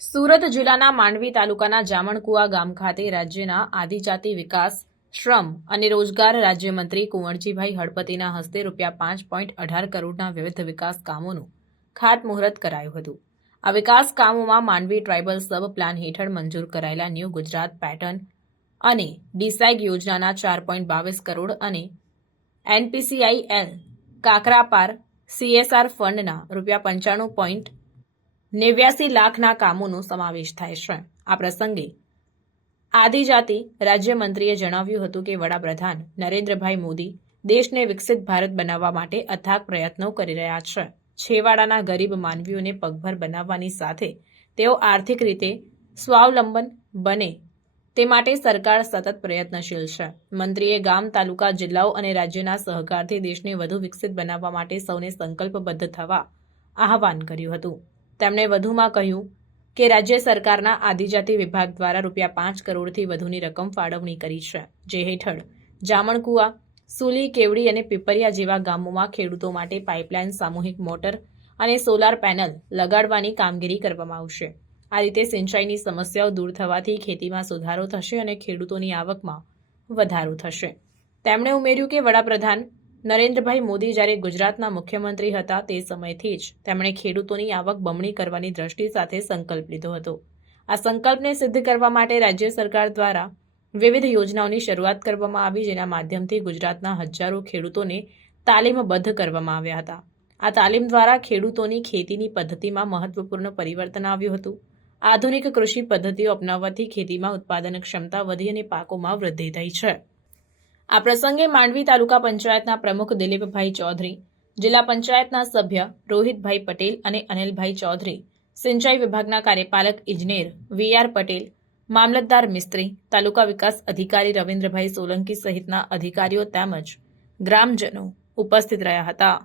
સુરત જિલ્લાના માંડવી તાલુકાના જામણકુવા ગામ ખાતે રાજ્યના આદિજાતિ વિકાસ, શ્રમ અને રોજગાર રાજ્યમંત્રી કુંવરજીભાઈ હળપતિના હસ્તે ₹5.18 કરોડના વિવિધ વિકાસ કામોનું ખાતમુહૂર્ત કરાયું હતું. આ વિકાસ કામોમાં માંડવી ટ્રાઇબલ સબ પ્લાન હેઠળ મંજૂર કરાયેલા ન્યૂ ગુજરાત પેટર્ન અને ડીસાઇગ યોજનાના 4.22 કરોડ અને એનપીસીઆઈએલ કાકરાપાર સીએસઆર ફંડના ₹95.89 લાખના કામોનો સમાવેશ થાય છે. આ પ્રસંગે આદિજાતિ રાજ્યમંત્રીએ જણાવ્યું હતું કે વડાપ્રધાન નરેન્દ્રભાઈ મોદી દેશને વિકસિત ભારત બનાવવા માટે અથાગ પ્રયત્નો કરી રહ્યા છે. છેવાડાના ગરીબ માનવીઓને પગભર બનાવવાની સાથે તેઓ આર્થિક રીતે સ્વાવલંબન બને તે માટે સરકાર સતત પ્રયત્નશીલ છે. મંત્રીએ ગામ, તાલુકા, જિલ્લાઓ અને રાજ્યના સહકારથી દેશને વધુ વિકસિત બનાવવા માટે સૌને સંકલ્પબદ્ધ થવા આહવાન કર્યું હતું. તેમણે વધુમાં કહ્યું કે રાજ્ય સરકારના આદિજાતિ વિભાગ દ્વારા ₹5 કરોડથી વધુની રકમ ફાળવણી કરી છે, જે હેઠળ જામણકુવા, સુલી, કેવડી અને પીપરિયા જેવા ગામોમાં ખેડૂતો માટે પાઇપલાઇન, સામૂહિક મોટર અને સોલાર પેનલ લગાડવાની કામગીરી કરવામાં આવશે. આ રીતે સિંચાઈની સમસ્યાઓ દૂર થવાથી ખેતીમાં સુધારો થશે અને ખેડૂતોની આવકમાં વધારો થશે. તેમણે ઉમેર્યું કે વડાપ્રધાન નરેન્દ્રભાઈ મોદી જ્યારે ગુજરાતના મુખ્યમંત્રી હતા તે સમયથી જ તેમણે ખેડૂતોની આવક બમણી કરવાની દ્રષ્ટિ સાથે સંકલ્પ લીધો હતો. આ સંકલ્પને સિદ્ધ કરવા માટે રાજ્ય સરકાર દ્વારા વિવિધ યોજનાઓની શરૂઆત કરવામાં આવી, જેના માધ્યમથી ગુજરાતના હજારો ખેડૂતોને તાલીમબદ્ધ કરવામાં આવ્યા હતા. આ તાલીમ દ્વારા ખેડૂતોની ખેતીની પદ્ધતિમાં મહત્વપૂર્ણ પરિવર્તન આવ્યું હતું. આધુનિક કૃષિ પદ્ધતિઓ અપનાવવાથી ખેતીમાં ઉત્પાદન ક્ષમતા વધી અને પાકોમાં વૃદ્ધિ થઈ છે. આ પ્રસંગે માંડવી તાલુકા પંચાયતના પ્રમુખ દિલીપભાઈ ચૌધરી, જિલ્લા પંચાયતના સભ્ય રોહિતભાઈ પટેલ અને અનિલભાઈ ચૌધરી, સિંચાઈ વિભાગના કાર્યપાલક ઇજનેર વીઆર પટેલ, મામલતદાર મિસ્ત્રી, તાલુકા વિકાસ અધિકારી રવિન્દ્રભાઈ સોલંકી સહિતના અધિકારીઓ તેમજ ગ્રામજનો ઉપસ્થિત રહ્યા હતા.